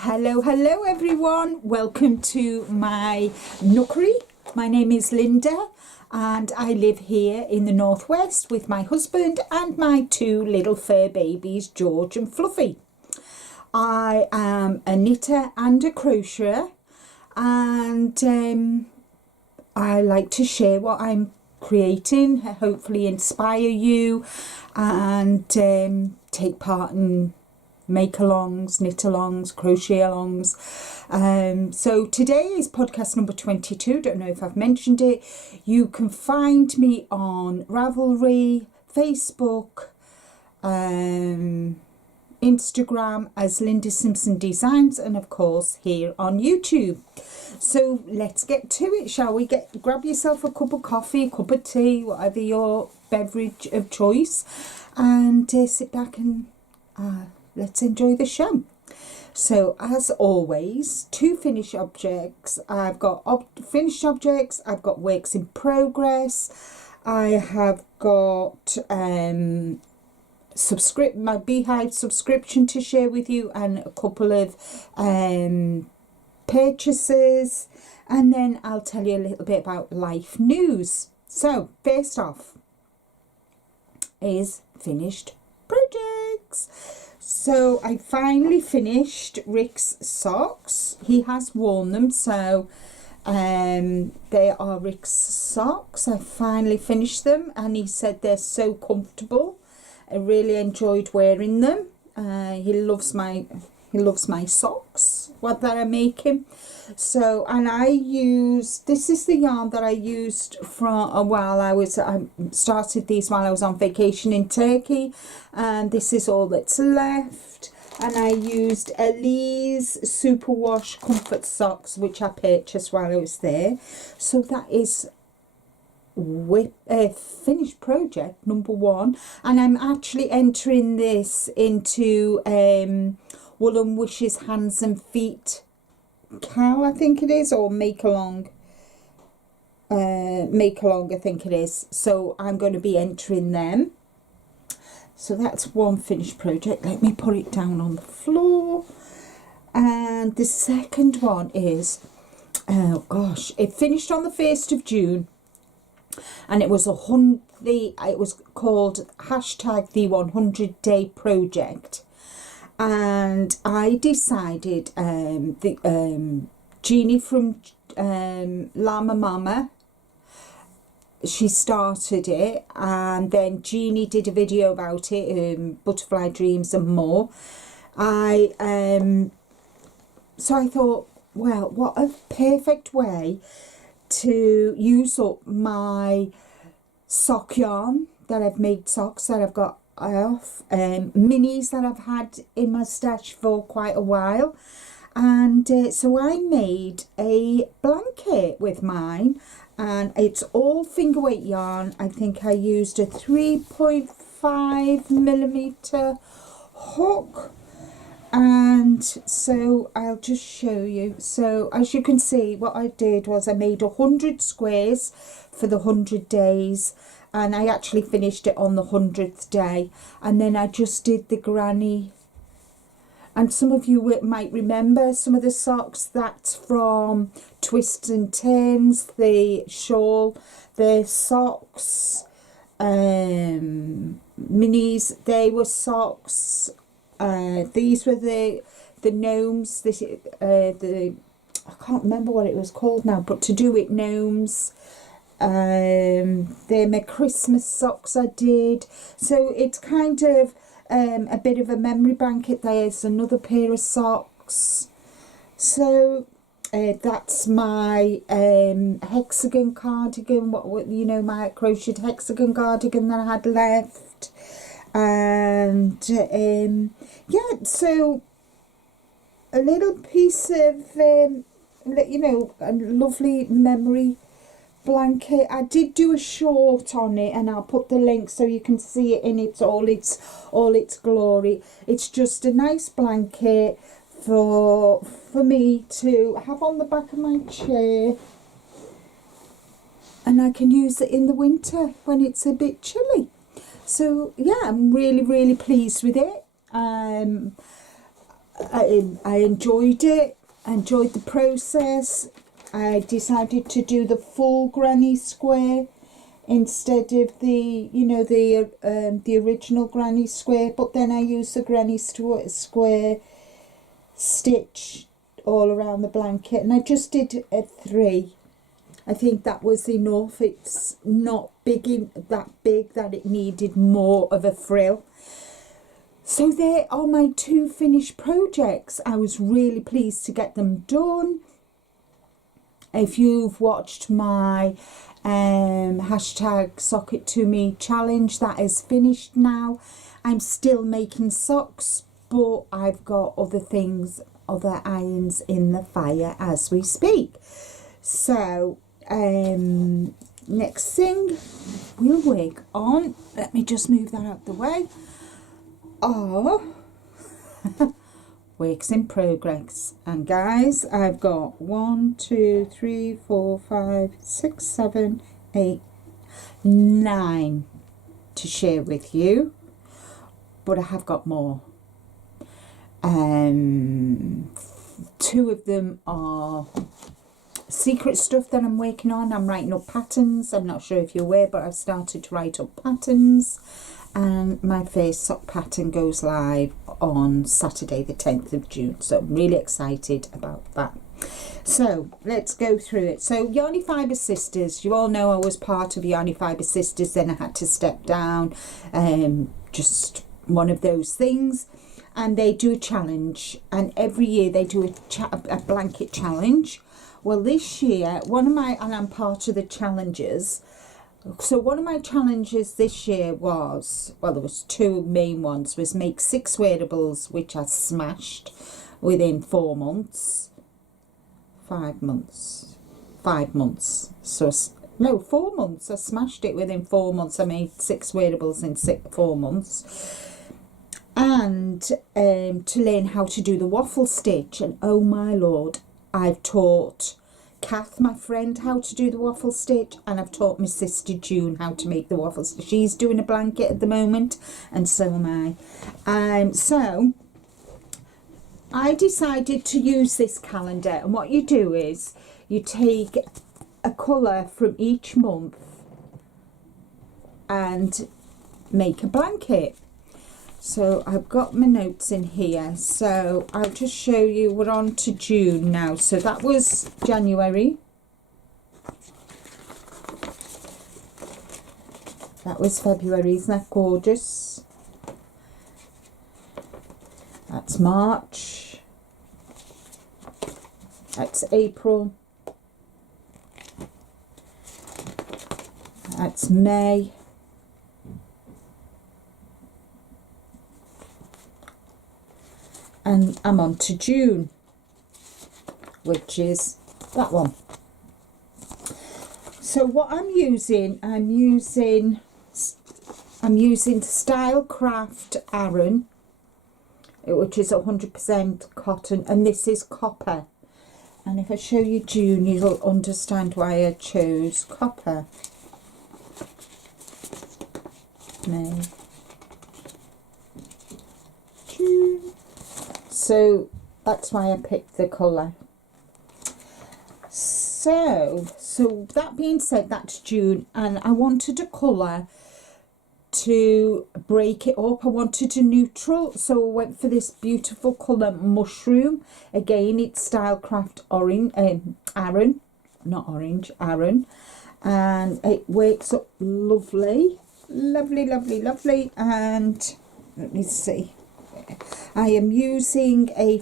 Hello everyone, welcome to my nookery. My name is Linda and I live here in the northwest with my husband and my two little fur babies, George and Fluffy. I am a knitter and a crocheter, and I like to share what I'm creating, hopefully inspire you and take part in make-alongs, knit-alongs, crochet-alongs. So today is podcast number 22. Don't know if I've mentioned it. You can find me on Ravelry, Facebook, Instagram as Linda Simpson Designs, and of course here on YouTube. So let's get to it, shall we? Grab yourself a cup of coffee, a cup of tea, whatever your beverage of choice, and sit back and let's enjoy the show. So as always, two finished objects. I've got finished objects, I've got works in progress, I have got my Beehive subscription to share with you, and a couple of purchases, and then I'll tell you a little bit about life news. So first off is finished projects. So I finally finished Rick's socks. He has worn them, so they are Rick's socks. I finally finished them and he said they're so comfortable. I really enjoyed wearing them. He loves my socks, what that I make him. So, and this is the yarn that I used from I started these while I was on vacation in Turkey, and this is all that's left. And I used Alize Superwash Comfort Socks, which I purchased while I was there. So that is finished project number 1, and I'm actually entering this into Woolen Wishes Hands and Feet Cal, I think it is, or make along I think it is. So I'm going to be entering them. So that's one finished project. Let me put it down on the floor. And the second one is, oh gosh, it finished on the 1st of June, and it was it was called hashtag the 100-day project. And I decided Jeannie from Llama Mama, she started it, and then Jeannie did a video about it, Butterfly Dreams and more. So I thought, well, what a perfect way to use up my sock yarn that I've made, socks that I've got off, minis that I've had in my stash for quite a while. And so I made a blanket with mine, and it's all finger weight yarn. I think I used a 3.5mm hook, and so I'll just show you. So as you can see, what I did was I made 100 squares for the 100 days, and I actually finished it on the 100th day. And then I just did the granny, and some of you might remember some of the socks. That's from Twists and Turns, the shawl, the socks, minis, they were socks. These were the gnomes. I can't remember what it was called now, but to do with gnomes. They're my Christmas socks I did. So it's kind of a bit of a memory blanket. There's another pair of socks. So that's my hexagon cardigan, my crocheted hexagon cardigan that I had left. And yeah, so a little piece of a lovely memory blanket. I did do a short on it, and I'll put the link so you can see it in all its glory. It's just a nice blanket for me to have on the back of my chair, and I can use it in the winter when it's a bit chilly. So yeah, I'm really pleased with it. I enjoyed it, enjoyed the process. I decided to do the full granny square instead of the, you know, the original granny square, but then I used the granny square stitch all around the blanket, and I just did a 3. I think that was enough. It's not that big that it needed more of a frill. So there are my 2 finished projects. I was really pleased to get them done. If you've watched my hashtag sock it to me challenge, that is finished now. I'm still making socks, but I've got other things, other irons in the fire as we speak. So next thing we'll work on, let me just move that out the way, are works in progress. And guys, I've got 1 2 3 4 5 6 7 8 9 to share with you, but I have got more. 2 of them are secret stuff that I'm working on. I'm writing up patterns. I'm not sure if you're aware, but I've started to write up patterns, and my first sock pattern goes live on Saturday the 10th of June, so I'm really excited about that. So let's go through it. So Yarny Fibre Sisters, you all know I was part of Yarny Fibre Sisters, then I had to step down, just one of those things. And they do a challenge, and every year they do a blanket challenge. Well, this year, and I'm part of the challenges. So one of my challenges this year was, well, there was 2 main ones, was make 6 wearables, which I smashed within 4 months. 5 months. 5 months. So, no, 4 months. I smashed it within 4 months. I made 6 wearables in 4 months. And to learn how to do the waffle stitch. And oh my lord, I've taught Kath, my friend, how to do the waffle stitch, and I've taught my sister June how to make the waffle stitch. She's doing a blanket at the moment, and so am I. So I decided to use this calendar, and what you do is you take a colour from each month and make a blanket. So I've got my notes in here, so I'll just show you. We're on to June now. So that was January, that was February. Isn't that gorgeous? That's March, that's April, that's May, and I'm on to June, which is that one. So what I'm using Stylecraft Aran, which is 100% cotton, and this is copper. And if I show you June, you'll understand why I chose copper. May, June. So that's why I picked the colour. So that being said, that's June, and I wanted a colour to break it up. I wanted a neutral, so I went for this beautiful colour Mushroom. Again, it's Stylecraft Aran, not orange, Aran, and it works up lovely, lovely, lovely, lovely. And let me see, I am using a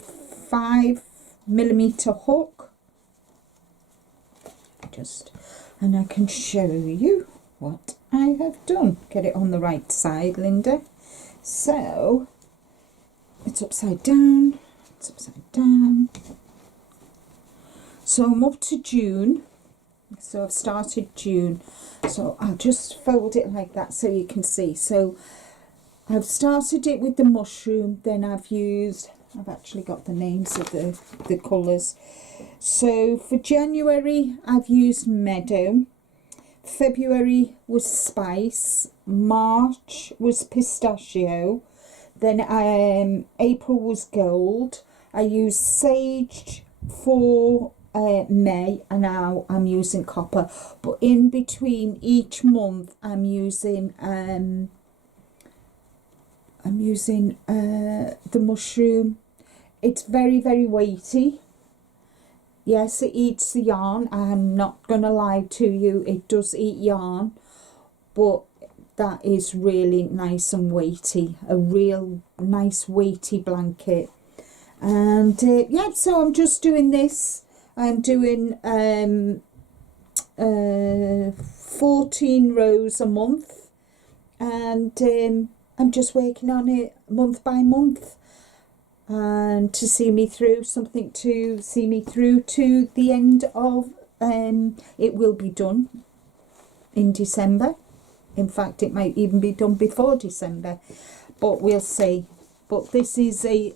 5mm hook, and I can show you what I have done. Get it on the right side, Linda. So it's upside down, it's upside down. So I'm up to June, so I've started June, so I'll just fold it like that so you can see. So I've started it with the mushroom, then I've actually got the names of the colours. So for January I've used Meadow, February was Spice, March was Pistachio, then April was Gold, I used sage for May, and now I'm using copper, but in between each month I'm using the mushroom. It's very, very weighty. Yes, it eats the yarn. I'm not gonna lie to you, it does eat yarn, but that is really nice and weighty, a real nice weighty blanket. And yeah, so I'm just doing this. I'm doing 14 rows a month, and I'm just working on it month by month, and to see me through, something to see me through to the end of it will be done in December. In fact, it might even be done before December, but we'll see. But this is a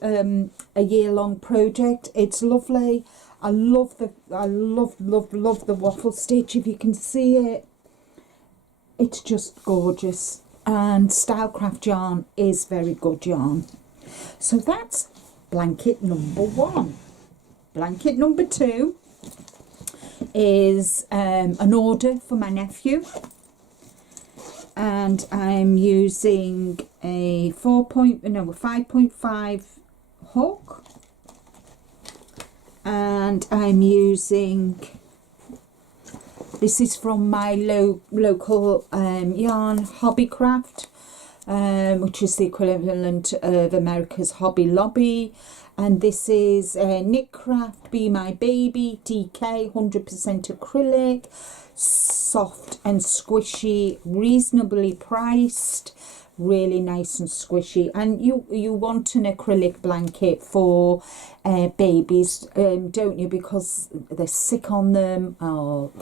year-long project. It's lovely. I love the waffle stitch. If you can see it, it's just gorgeous. And Stylecraft yarn is very good yarn. So that's blanket number 1. Blanket number 2 is an order for my nephew, and I'm using a 5.5 hook, and I'm using, this is from my local yarn Hobbycraft, which is the equivalent of America's Hobby Lobby, and this is Knitcraft Be My Baby DK 100% acrylic, soft and squishy, reasonably priced, really nice and squishy. And you want an acrylic blanket for babies, don't you, because they're sick on them, or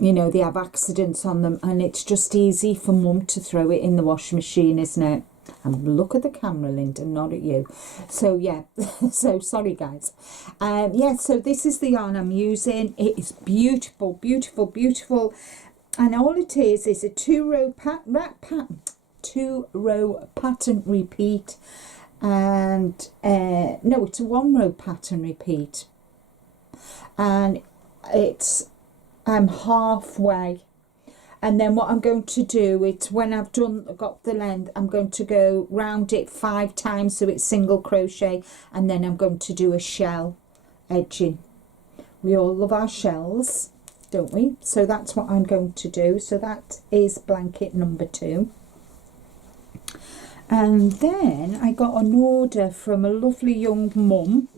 you know, they have accidents on them, and it's just easy for mum to throw it in the washing machine, isn't it? And look at the camera, Linda, not at you. So yeah, so sorry guys. Yeah, so this is the yarn I'm using. It is beautiful, beautiful, beautiful, and all it is a 2-row pattern repeat, and no, it's a 1-row pattern repeat, and it's halfway. And then what I'm going to do, it's when I've got the length, I'm going to go round it 5 times so it's single crochet, and then I'm going to do a shell edging. We all love our shells, don't we? So that's what I'm going to do. So that is blanket number 2. And then I got an order from a lovely young mum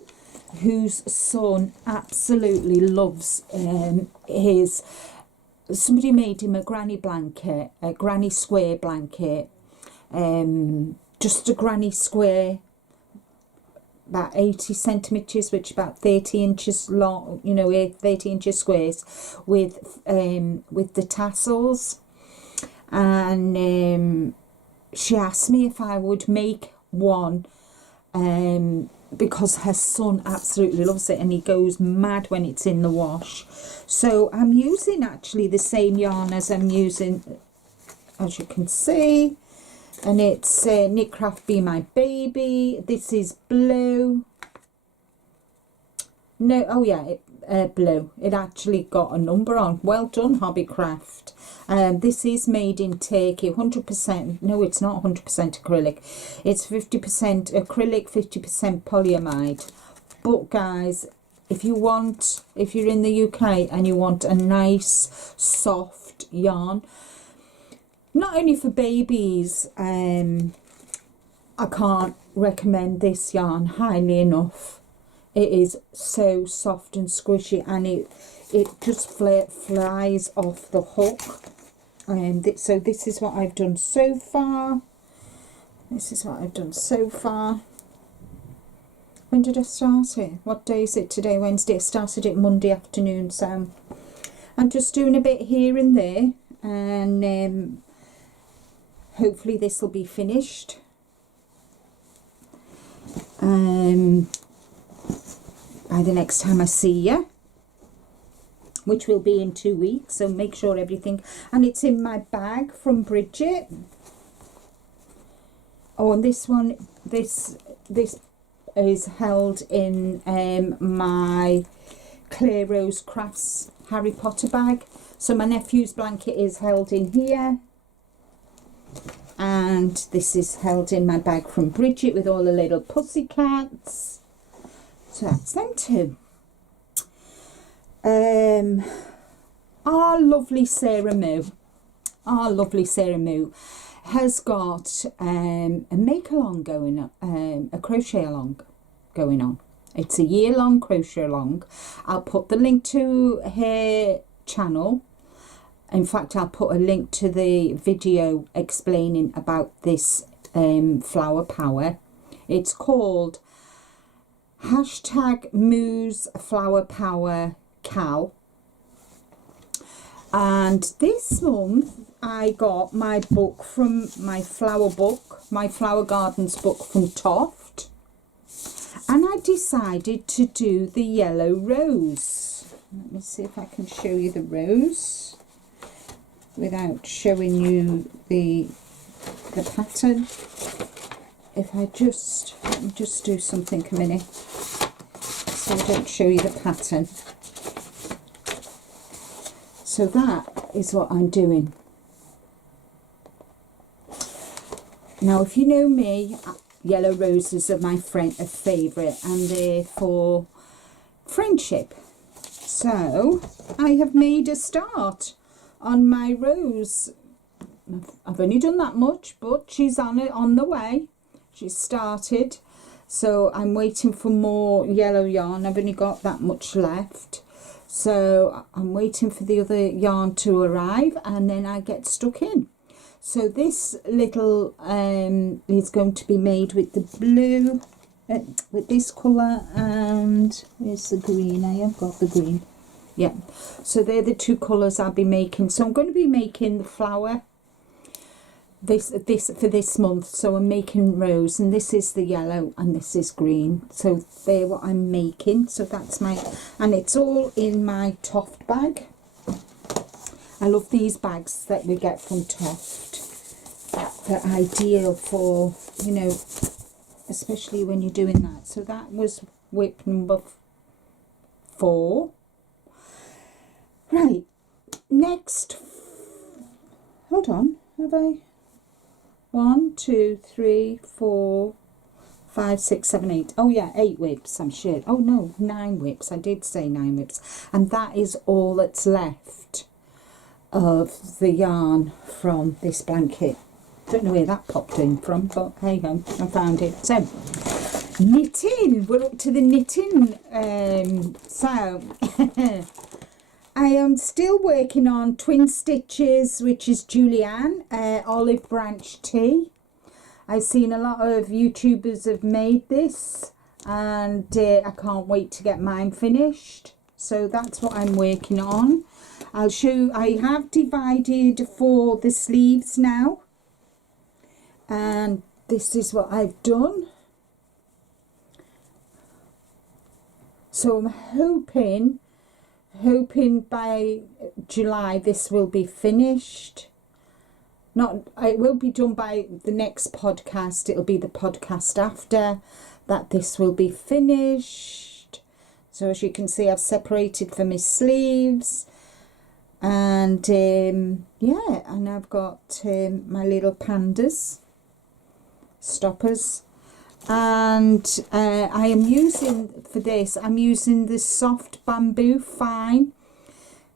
whose son absolutely loves his. Somebody made him a granny blanket, a granny square blanket, just a granny square, about 80 centimetres, which is about 30 inches long, you know, 30 inches squares, with the tassels. And she asked me if I would make one, because her son absolutely loves it and he goes mad when it's in the wash. So I'm using actually the same yarn as I'm using, as you can see, and it's Knitcraft Be My Baby. This is blue. No, oh yeah, blue. It actually got a number on. Well done, Hobbycraft. This is made in Turkey, 100%. No, it's not 100% acrylic. It's 50% acrylic, 50% polyamide. But guys, if you're in the UK and you want a nice soft yarn, not only for babies, I can't recommend this yarn highly enough. It is so soft and squishy, and it just flies off the hook. So this is what I've done so far. When did I start it? What day is it today? Wednesday. I started it Monday afternoon, so I'm just doing a bit here and there, and hopefully this will be finished. By the next time I see you, which will be in 2 weeks, so make sure everything, and it's in my bag from Bridget. Oh, and this one, this is held in my Clear Rose Crafts Harry Potter bag. So my nephew's blanket is held in here, and this is held in my bag from Bridget with all the little pussycats. So that's them two. Our lovely Sarah Moo has got a make along going on, a crochet along going on. It's a year-long crochet along. I'll put the link to her channel. In fact, I'll put a link to the video explaining about this flower power. It's called #Moo's Flower Power Cal. And this month I got my book from my flower gardens book from Toft, and I decided to do the yellow rose. Let me see if I can show you the rose without showing you the pattern. If I just, let me just do something a minute so I don't show you the pattern. So that is what I'm doing. Now, if you know me, yellow roses are my favourite, and they're for friendship. So I have made a start on my rose. I've only done that much, but she's on the way. She's started. So I'm waiting for more yellow yarn. I've only got that much left. So I'm waiting for the other yarn to arrive, and then I get stuck in. So this little is going to be made with the blue, with this colour, and where's the green? I have got the green. Yeah, so they're the two colours I'll be making. So I'm going to be making the flower this for this month. So I'm making rose, and this is the yellow, and this is green. So they're what I'm making. So that's and it's all in my Toft bag. I love these bags that we get from Toft. They're ideal for, you know, especially when you're doing that. So that was whip number 4. Right, next, hold on, have I? 1, 2, 3, 4, 5, 6, 7, 8. Oh yeah, 8 whips, I'm sure. Oh no, 9 whips. I did say 9 whips. And that is all that's left of the yarn from this blanket. Don't know where that popped in from, but hey ho, I found it. So, knitting. We're up to the knitting. So, I am still working on Twin Stitches, which is Julianne, Olive Branch Tea. I've seen a lot of YouTubers have made this, and I can't wait to get mine finished. So that's what I'm working on. I'll show. I have divided for the sleeves now, and this is what I've done. So I'm hoping by July this will be finished. It will be done by the next podcast. It'll be the podcast after that this will be finished. So as you can see, I've separated for my sleeves, and yeah, and I've got my little pandas stoppers, and I am using for this, I'm using the Soft Bamboo Fine,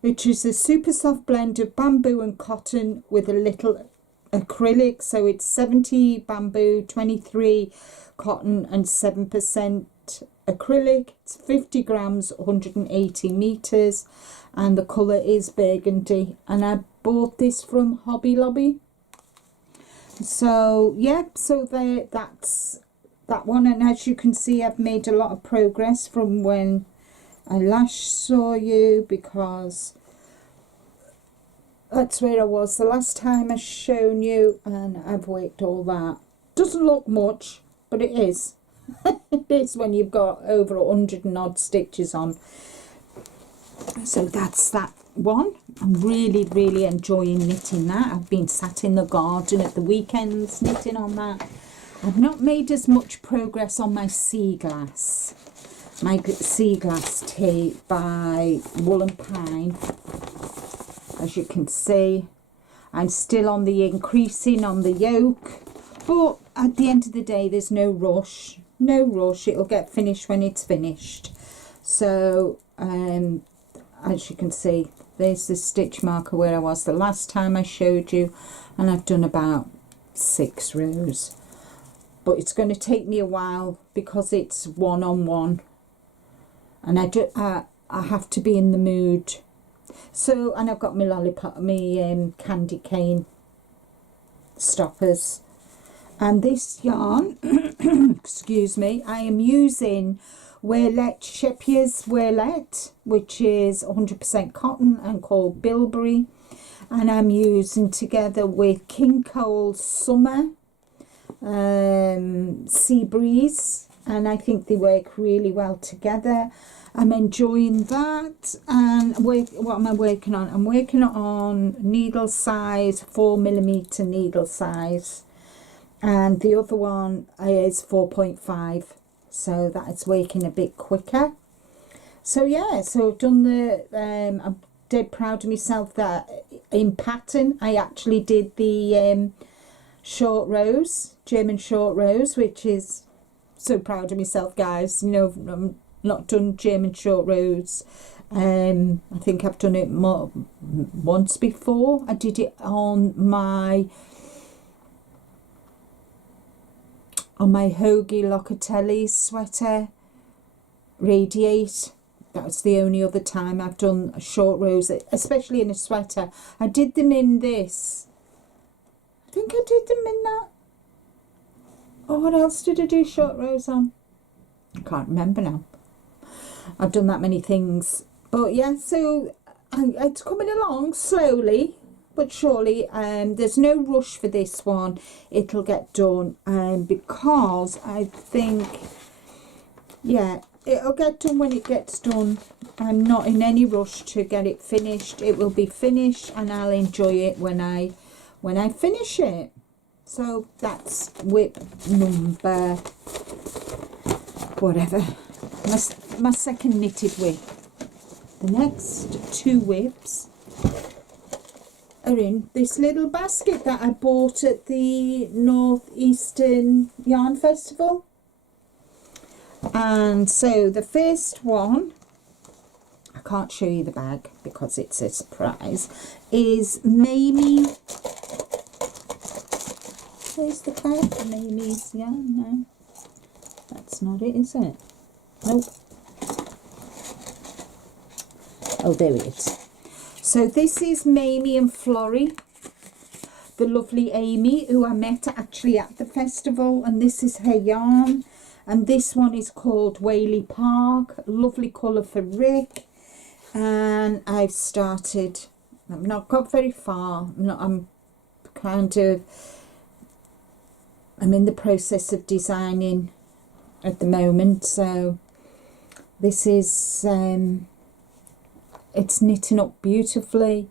which is a super soft blend of bamboo and cotton with a little acrylic. So it's 70 bamboo, 23 cotton, and 7% acrylic. It's 50 grams, 180 meters, and the color is burgundy, and I bought this from Hobby Lobby. So yeah, so that's that one, and as you can see, I've made a lot of progress from when I last saw you, because that's where I was the last time I shown you, and I've worked all that. Doesn't look much, but it is. It is when you've got over 100 and odd stitches on. So that's that one. I'm really enjoying knitting that. I've been sat in the garden at the weekends knitting on that, I've not made as much progress on my sea glass. My sea glass tea by Wool and Pine. As you can see, I'm still on the increasing on the yolk, but at the end of the day there's no rush. No rush, it'll get finished when it's finished. So as you can see, there's the stitch marker where I was the last time I showed you, and I've done about 6 rows. But it's going to take me a while because it's one-on-one, and I have to be in the mood. So, and I've got my lollipop, my candy cane stoppers. And this yarn, excuse me, I am using Wearlette, Shepier's Wearlette, which is 100% cotton and called Bilberry. And I'm using together with King Cole's Summer Sea Breeze, and I think they work really well together. I'm enjoying that. And what am I working on? I'm working on needle size 4mm needle size, and the other one is 4.5, so that is working a bit quicker. So yeah, so I've done the I'm dead proud of myself that in pattern I actually did the short rows, German short rows, which is so proud of myself, guys. You know, I'm not done German short rows. I think I've done it once before. I did it on my Hoagie Locatelli sweater Radiate. That was the only other time I've done short rows, especially in a sweater. I did them in this. I think I did them in that. Oh, what else did I do short rows on? I can't remember now. I've done that many things. But yeah, so it's coming along slowly but surely. There's no rush for this one. It'll get done because I think, yeah, it'll get done when it gets done. I'm not in any rush to get it finished. It will be finished and I'll enjoy it when I finish it. So that's whip number whatever, my second knitted whip. The next 2 whips are in this little basket that I bought at the Northeastern Yarn Festival. And so the first one, I can't show you the bag because it's a surprise, is Mamie. Where's the bag? Mamie's yarn. No, that's not it, is it? Nope. Oh, there it is. So this is Mamie and Florrie, the lovely Amy, who I met actually at the festival, and this is her yarn. And this one is called Whaley Park. Lovely colour for Rick. And I've started, I've not got very far. I'm in the process of designing at the moment. So this is, it's knitting up beautifully.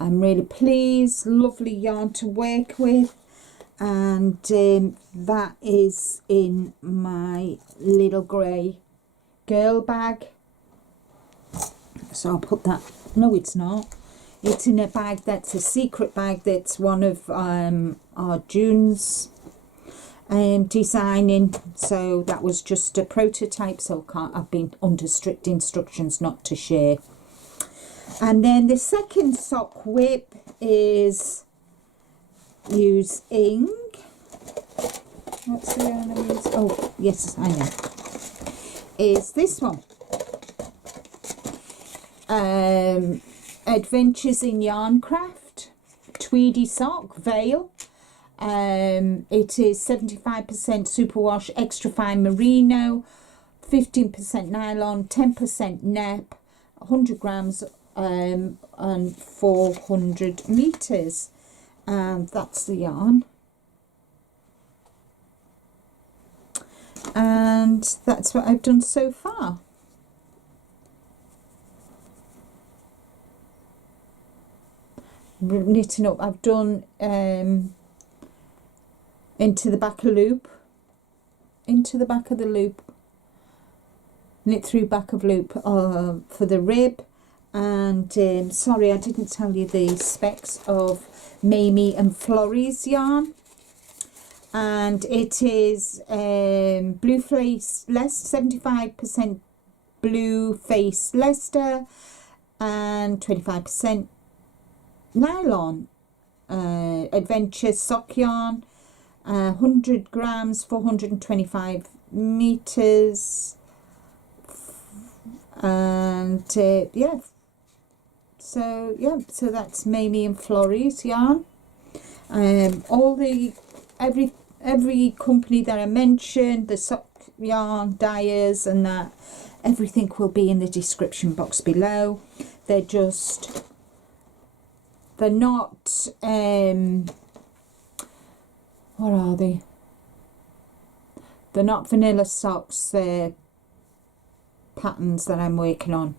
I'm really pleased. Lovely yarn to work with. And that is in my little grey girl bag. So I'll put that, no it's not, it's in a bag that's a secret bag that's one of our June's designing. So that was just a prototype, so I've been under strict instructions not to share. And then the second sock whip is using, what's the yarn I use? Oh yes, I know, is this one, Adventures in Yarncraft Tweedy Sock Veil. It is 75% superwash, extra fine merino, 15% nylon, 10% nep, 100 grams and 400 meters. And that's the yarn, and that's what I've done so far. Knitting up, I've done into the back of loop, into the back of the loop, knit through back of loop for the rib. And sorry, I didn't tell you the specs of Mamie and Florrie's yarn. And it is blue face Leicester, 75% blue face Leicester and 25% nylon adventure sock yarn, 100 grams, 425 meters, and yeah, so yeah, so that's Mamie and Florrie's yarn. All the every company that I mentioned, the sock yarn dyers and that, everything will be in the description box below. They're not what are they? They're not vanilla socks, they're patterns that I'm working on.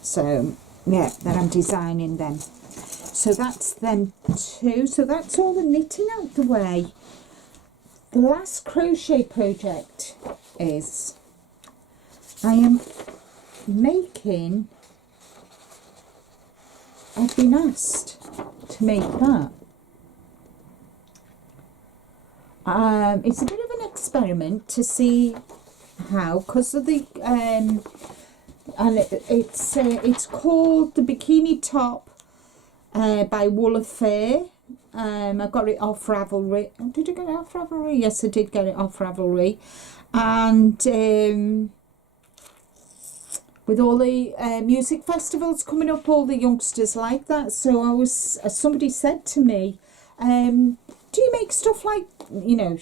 So yeah, that I'm designing them. So that's them too. So that's all the knitting out the way. The last crochet project is I am making, I've been asked to make that. It's a bit of an experiment to see how, because of the and it's called the Bikini Top by Wool Affair. I got it off Ravelry. Did I get it off Ravelry? Yes, I did get it off Ravelry. And with all the music festivals coming up, all the youngsters like that. So somebody said to me, do you make stuff like, you know,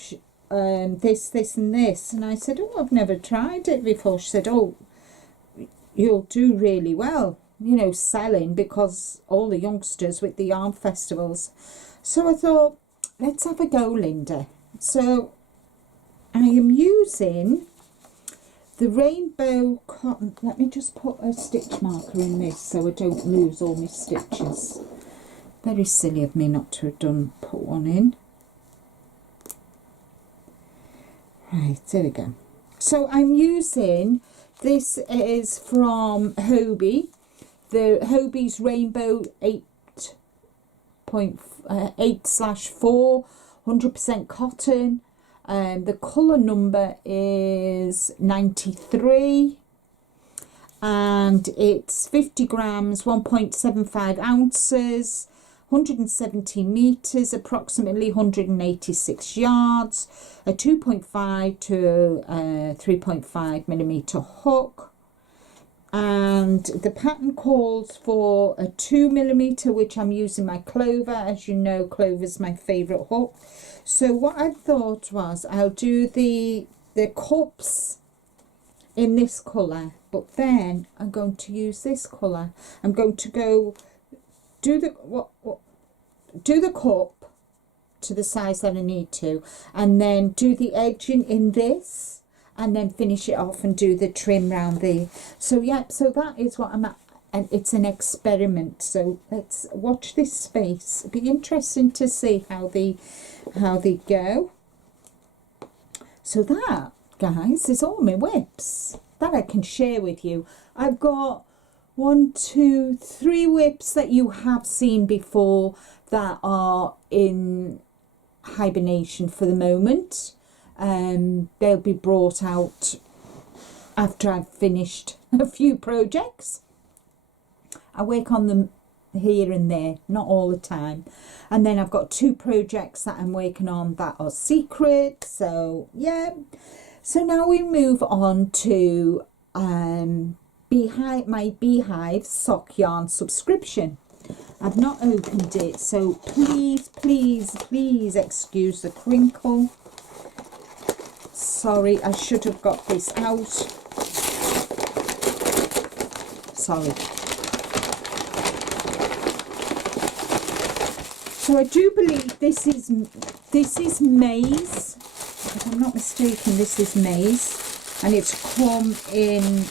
this, and this? And I said, oh, I've never tried it before. She said, oh, you'll do really well, you know, selling, because all the youngsters with the yarn festivals. So I thought, let's have a go, Linda. So I am using the rainbow cotton. Let me just put a stitch marker in this so I don't lose all my stitches. Very silly of me not to have put one in. Right, there we go. So I'm using, this is from Hobie, the Hobie's Rainbow 8/4, 100% cotton. The colour number is 93, and it's 50 grams, 1.75 ounces, 170 meters, approximately 186 yards, a 2.5 to 3.5 millimeter hook. And the pattern calls for a 2 millimeter, which I'm using my Clover. As you know, Clover is my favorite hook. So what I thought was, I'll do the cups in this color, but then I'm going to use this color. I'm going to go do the cup to the size that I need to, and then do the edging in this, and then finish it off and do the trim round there. So yeah, so that is what I'm at, and it's an experiment. So let's watch this space. It'll be interesting to see how they go. So that, guys, is all my whips that I can share with you. I've got 1, 2, 3 whips that you have seen before that are in hibernation for the moment. They'll be brought out after I've finished a few projects. I work on them here and there, not all the time. And then I've got 2 projects that I'm working on that are secret. So yeah, so now we move on to my Beehive sock yarn subscription. I've not opened it, so please excuse the crinkle. Sorry, I should have got this out. Sorry. So I do believe this is maize. If I'm not mistaken, this is maize, and it's come in.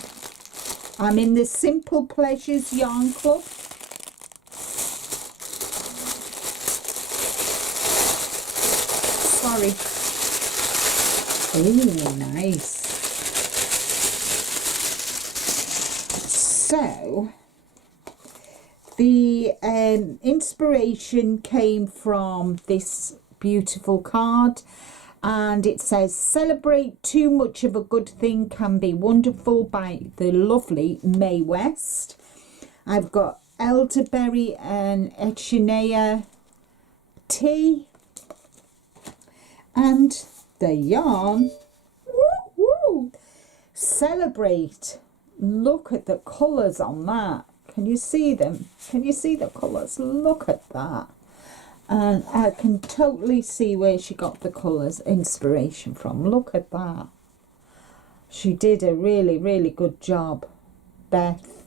I'm in the Simple Pleasures Yarn Club. sorry. Oh, nice. So the inspiration came from this beautiful card, and it says, "Celebrate too much of a good thing can be wonderful," by the lovely Mae West. I've got elderberry and echinacea tea, and the yarn, woo, woo, Celebrate. Look at the colours on that. Can you see them? Can you see the colours? Look at that. And I can totally see where she got the colours inspiration from. Look at that. She did a really, really good job, Beth.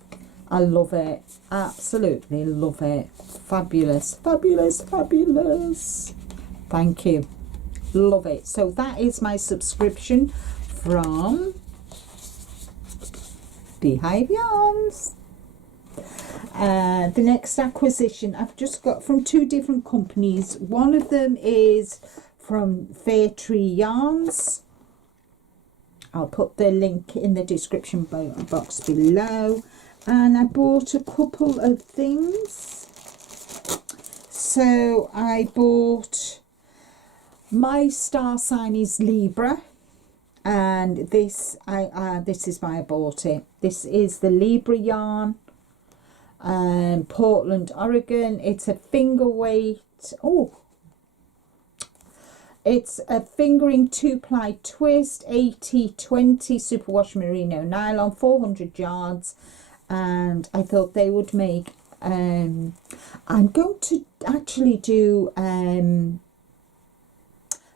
I love it. Absolutely love it. Fabulous, fabulous, fabulous. Thank you. Love it. So that is my subscription from Beehive Yarns. The next acquisition I've just got from two different companies. One of them is from Fair Tree Yarns. I'll put the link in the description box below. And I bought a couple of things. So I bought, my star sign is Libra, and this is why I bought it. This is the Libra yarn, Portland, Oregon. It's a finger weight. Oh, it's a fingering 2-ply twist, 80/20 superwash merino nylon, 400 yards, and I thought they would make. I'm going to actually do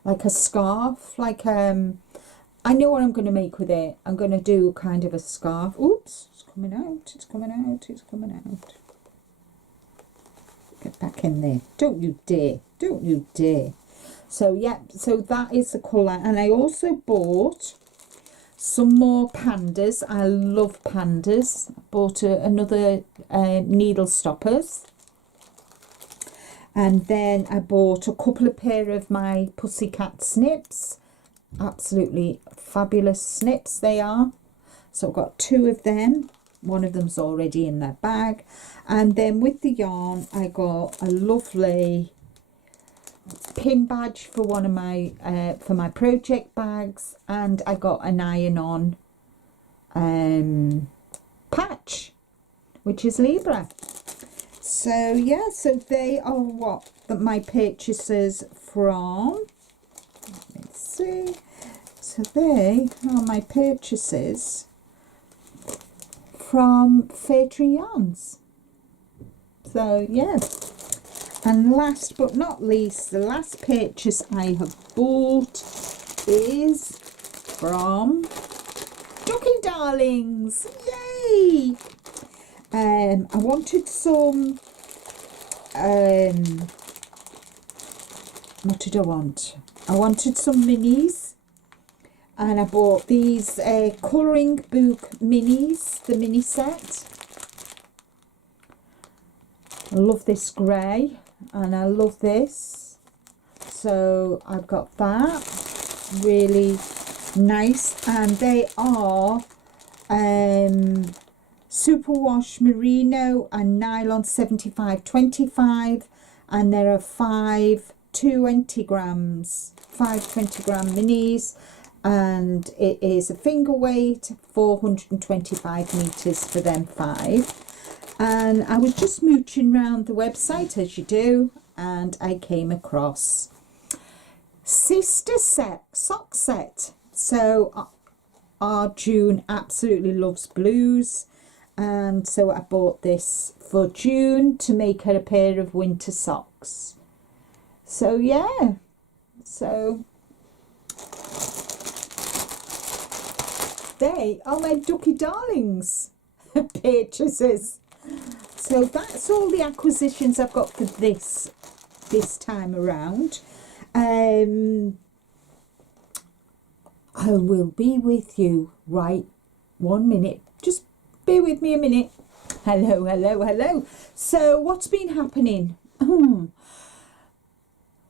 like a scarf, like I know what I'm going to make with it. I'm going to do kind of a scarf. Oops, it's coming out, it's coming out, it's coming out. Get back in there. Don't you dare. Don't you dare. So, yeah, so that is the colour. And I also bought some more pandas. I love pandas. I bought another needle stoppers. And then I bought a couple of pair of my pussycat snips. Absolutely fabulous snips they are. So I've got two of them. One of them's already in their bag. And then with the yarn, I got a lovely pin badge for one of my for my project bags, and I got an iron-on patch, which is Libra. So yeah, so they are what my purchases from. Let's see. So they are my purchases from Fair Tree Yarns. So yeah. And last but not least, the last purchase I have bought is from Ducky Darlings. Yay! I wanted some, what did I want? I wanted some minis, and I bought these colouring book minis, the mini set. I love this grey. And I love this, so I've got that, really nice. And they are superwash merino and nylon 75/25, and there are 5 20 grams 20 gram minis, and it is a finger weight, 425 meters for them 5. And I was just mooching around the website, as you do, and I came across Sister Sock Set. So our June absolutely loves blues, and so I bought this for June to make her a pair of winter socks. So yeah, so they are my Ducky Darlings purchases. So that's all the acquisitions I've got for this time around. I will be with you right 1 minute. Just bear with me a minute. Hello, hello, hello. So what's been happening?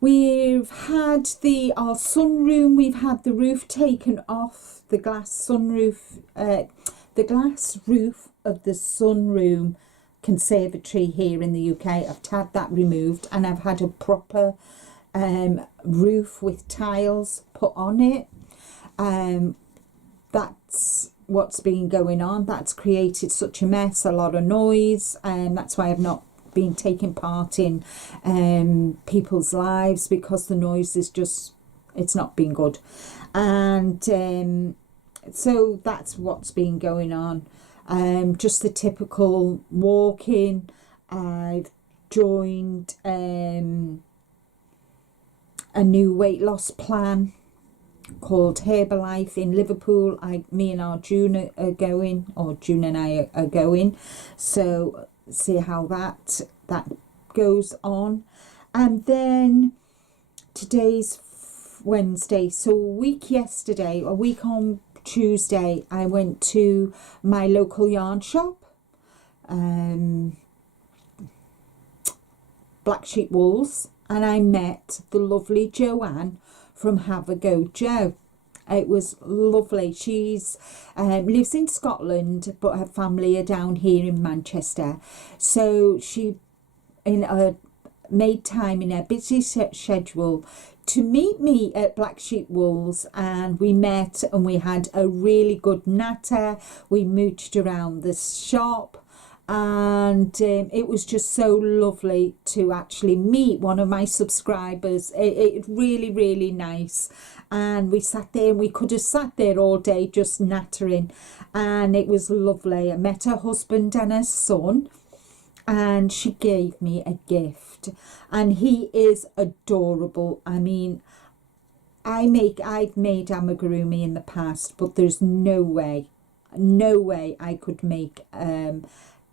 We've had our sunroom, we've had the roof taken off, the glass sunroof, the glass roof of the sunroom conservatory here in the UK. I've had that removed, and I've had a proper roof with tiles put on it. That's what's been going on. That's created such a mess, a lot of noise, and that's why I've not been taking part in people's lives, because the noise is just, it's not been good. And so that's what's been going on. Just the typical walking. I've joined a new weight loss plan called Herbalife in Liverpool. Me and June are going, or June and I are going, so see how that goes on. And then today's Wednesday, so a week on Tuesday, I went to my local yarn shop, Black Sheep Wools, and I met the lovely Joanne from Have a Go Jo. It was lovely. She's lives in Scotland, but her family are down here in Manchester. So she made time in her busy schedule to meet me at Black Sheep Wools, and we met and we had a really good natter. We mooched around the shop, and it was just so lovely to actually meet one of my subscribers. It really, really nice. And we sat there, and we could have sat there all day just nattering, and it was lovely. I met her husband and her son, and she gave me a gift, and he is adorable. I mean, I've made amigurumi in the past, but there's no way I could make an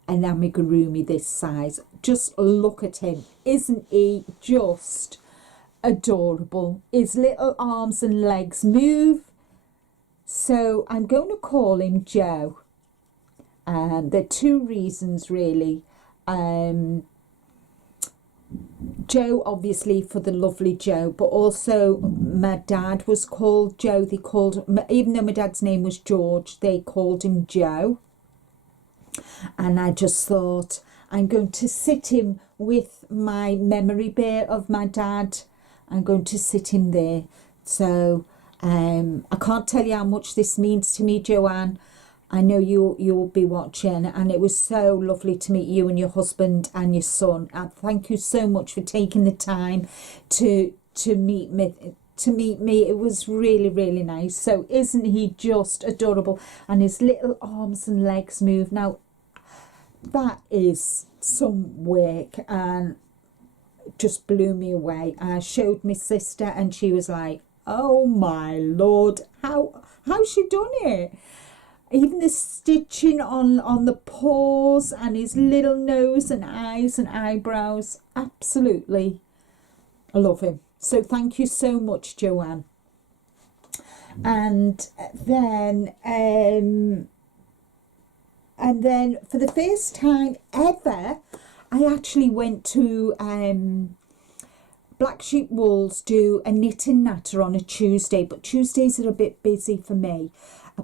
amigurumi this size. Just look at him. Isn't he just adorable? His little arms and legs move. So I'm going to call him Joe, and there are two reasons really. Joe, obviously, for the lovely Joe, but also my dad was called Joe. They called, even though my dad's name was George, they called him Joe. And I just thought, I'm going to sit him with my memory bear of my dad. I'm going to sit him there. So I can't tell you how much this means to me, Joanne. I know you'll be watching, and it was so lovely to meet you and your husband and your son. And thank you so much for taking the time to meet me. It was really, really nice. So isn't he just adorable? And his little arms and legs move. Now that is some work, and just blew me away. I showed my sister, and she was like, oh my lord, how's she done it? Even the stitching on the paws and his little nose and eyes and eyebrows, absolutely, I love him. So thank you so much, Joanne. And then for the first time ever, I actually went to Black Sheep Wools, do a knit and natter on a Tuesday, but Tuesdays are a bit busy for me.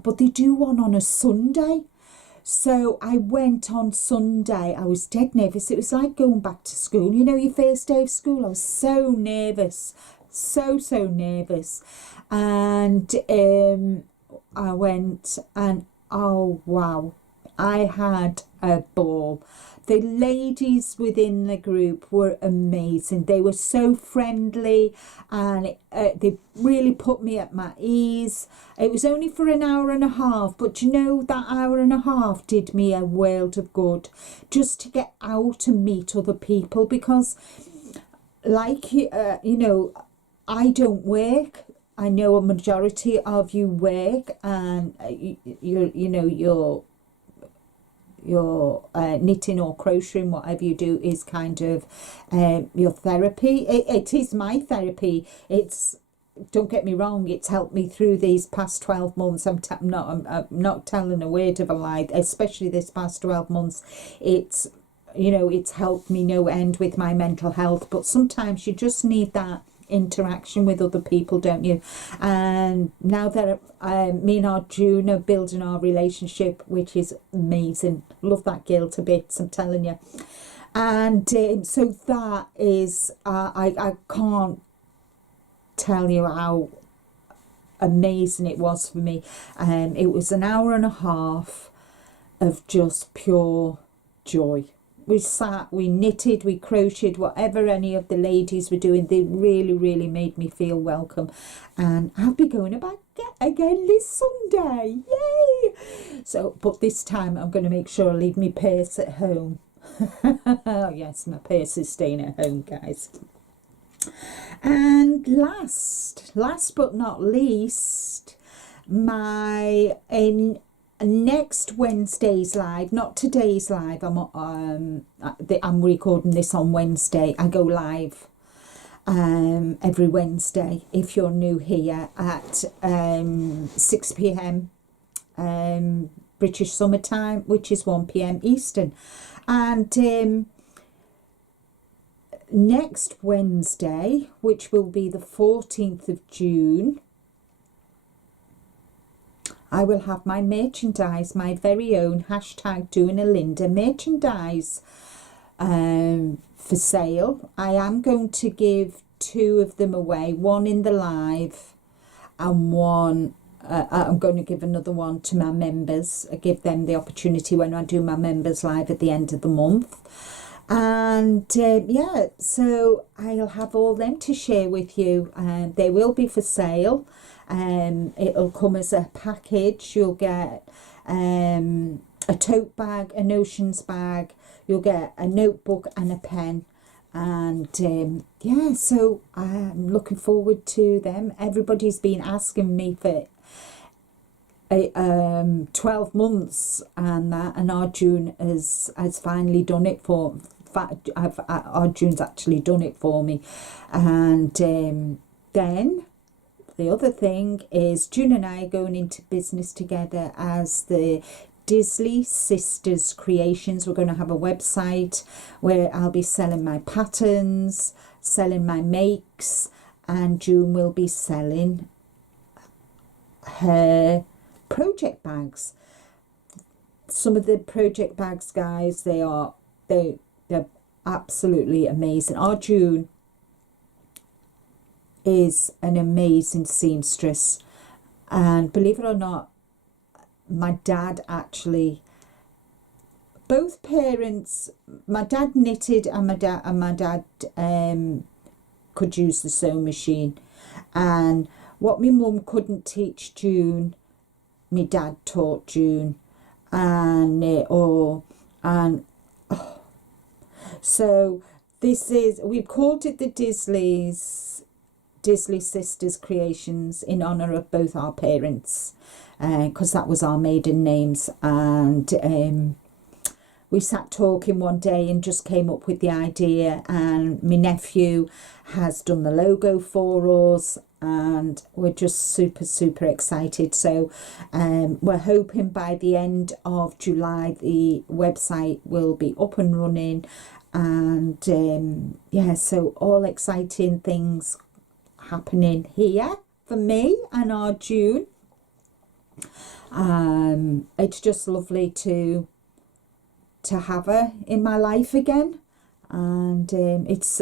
But they do one on a Sunday. So I went on Sunday. I was dead nervous. It was like going back to school. You know, your first day of school. I was so nervous. So nervous. And I went, and oh wow, I had a ball. The ladies within the group were amazing. They were so friendly, and they really put me at my ease. It was only for an hour and a half, but you know, that hour and a half did me a world of good, just to get out and meet other people, because like you know, I don't work. I know a majority of you work, and your knitting or crocheting, whatever you do, is kind of your therapy. It is my therapy. It's, don't get me wrong, it's helped me through these past 12 months. I'm not telling a word of a lie, especially this past 12 months. It's helped me no end with my mental health. But sometimes you just need that interaction with other people, don't you? And now that me and our June are building our relationship, which is amazing. Love that girl to bits, I'm telling you. And so that is, I can't tell you how amazing it was for me. It was an hour and a half of just pure joy. We sat, we knitted, we crocheted, whatever any of the ladies were doing. They really, really made me feel welcome. And I'll be going back again this Sunday. Yay! So, but this time I'm going to make sure I leave my purse at home. Oh yes, my purse is staying at home, guys. And last but not least, my next Wednesday's live, not today's live. I'm recording this on Wednesday. I go live every Wednesday, if you're new here, at 6 p.m. British summertime, which is 1 p.m. Eastern. And next Wednesday, which will be the 14th of June, I will have my merchandise, my very own #doingalinda merchandise for sale. I am going to give 2 of them away, one in the live and one, I'm going to give another one to my members. I give them the opportunity when I do my members live at the end of the month. And yeah, so I'll have all them to share with you, and they will be for sale. It'll come as a package. You'll get a tote bag, a notions bag, you'll get a notebook and a pen. And yeah, so I'm looking forward to them. Everybody's been asking me for 12 months and that, and our June has finally done it for our June's actually done it for me. And then the other thing is June and I are going into business together as the Disley Sisters Creations. We're going to have a website where I'll be selling my patterns, selling my makes, and June will be selling her project bags. Some of the project bags, guys, they're absolutely amazing. Our June is an amazing seamstress, and believe it or not, my dad actually, both parents, my dad knitted and my dad could use the sewing machine, and what my mum couldn't teach June, my dad taught June. So this is, we've called it the Disley Sisters Creations in honour of both our parents, because that was our maiden names. And we sat talking one day and just came up with the idea, and my nephew has done the logo for us, and we're just super excited. So we're hoping by the end of July the website will be up and running. And yeah, so all exciting things happening here for me and our June. It's just lovely to have her in my life again, and it's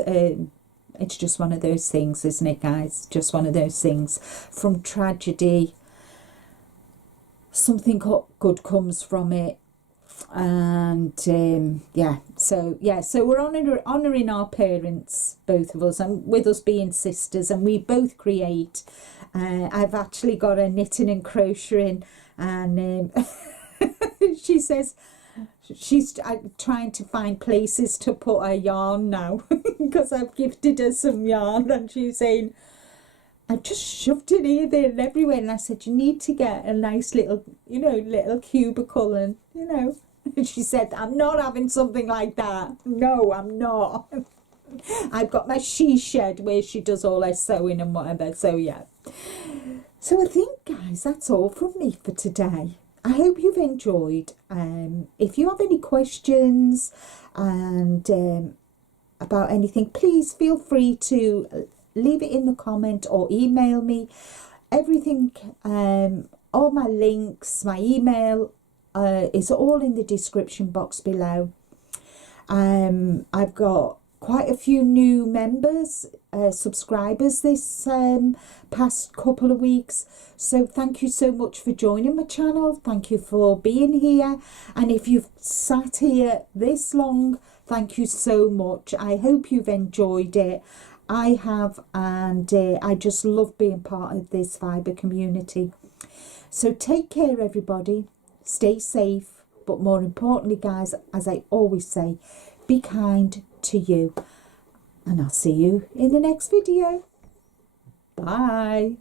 just one of those things, isn't it, guys? Just one of those things. From tragedy, something good comes from it. And yeah, so we're honouring our parents, both of us, and with us being sisters, and we both create. I've actually got a knitting and crocheting, and she says she's trying to find places to put her yarn now because I've gifted her some yarn, and she's saying, I've just shoved it here, there and everywhere. And I said, you need to get a nice little, little cubicle, and, And she said, I'm not having something like that. No, I'm not. I've got my she shed where she does all her sewing and whatever. So, yeah. So I think, guys, that's all from me for today. I hope you've enjoyed. If you have any questions and about anything, please feel free to leave it in the comment or email me. Everything, all my links, my email is all in the description box below. I've got quite a few new members, subscribers this past couple of weeks. So thank you so much for joining my channel. Thank you for being here. And if you've sat here this long, thank you so much. I hope you've enjoyed it. I have, and I just love being part of this fibre community. So take care, everybody. Stay safe. But more importantly, guys, as I always say, be kind to you. And I'll see you in the next video. Bye.